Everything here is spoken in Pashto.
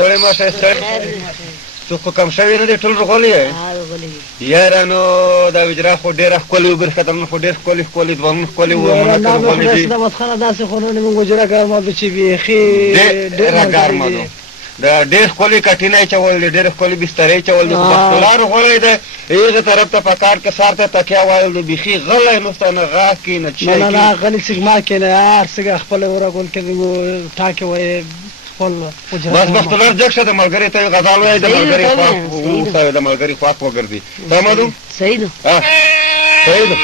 ستړی مه شئ څوک خو کم شوي نه دی ټول رغولي یې یارانو دا وجرا خو ډېره ښکلې وو برخطرونه خو ډېر ښکلي ښکلي ځوانونه ښکلي وو خدای صدمت خانه داسې خو نه موږ وجره ګرمه ده چې بیخي ډېره ګرمه ده د ډېر ښکلي کټینه یې چول دي ډېر ښکلي بسترې یې چول دي خو بختالار غولی دی هغې طرف ته په کار کې سار ته تکیه وایل دی بیخي غلی نسته نه غاښ کي نه چای نه نه غلی څه ما کې نه هر څه خپله ورغول کې ټاکې وایې بس بختالار جګ شه د ملګري ته یې غزال وایي د ملګري خواف ووسوې د ملګري خواف وګرځي سمه صحیح ده صحیح ده